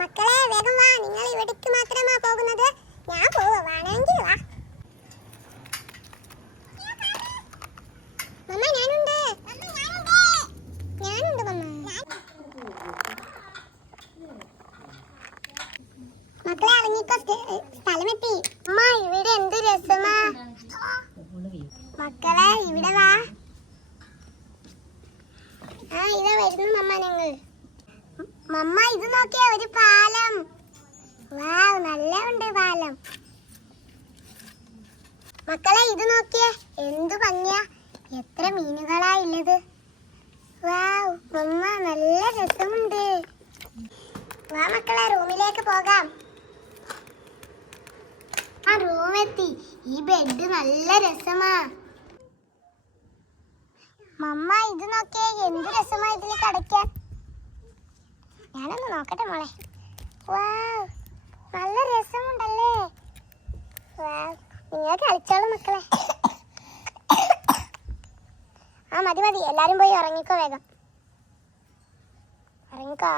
മക്കളെ വേഗം വാ, നിങ്ങൾ ഇവിടേക്ക് മാത്രമാ പോകുന്നത്? ഞാൻ പോവാ, വേണമെങ്കിൽ വാ. മമ്മ ഞാനുണ്ട്, ഞാനുണ്ട് മമ്മ. മക്കളെ ഇറങ്ങിക്കോ, സ്ഥലമെത്തി. അമ്മ ഇവിടെ എന്ത് രസമാ. മക്കളെ ഇവിടെ വാ. ഇതാ വരുന്നു മമ്മ ഞങ്ങൾ. മമ്മ ഇത് നോക്കിയ ഒരു പാലം. വാവ്, നല്ല ഉണ്ട് പാലം. മക്കളെ ഇത് നോക്കിയേ, എന്തു ഭംഗിയാ, എത്ര മീനുകളാ ഉള്ളത്. വാവ് മമ്മ, നല്ല രസമുണ്ട്. വാ മക്കളെ, റൂമിലേക്ക് പോകാം. റൂമെത്തി. ഈ ബെഡ് നല്ല രസമാ. മമ്മ ഇത് നോക്കിയേ, എന്ത് രസമാ ഇതിൽ കിടക്കാൻ. ഞാനൊന്ന് നോക്കട്ടെ മോളെ. വാവ്, നല്ല രസമുണ്ടല്ലേ. വാവ്, നിങ്ങൾ കളിച്ചോളൂ മക്കളെ. മതി മതി, എല്ലാരും പോയി ഇറങ്ങിക്കോ, വേഗം ഇറങ്ങിക്കോ.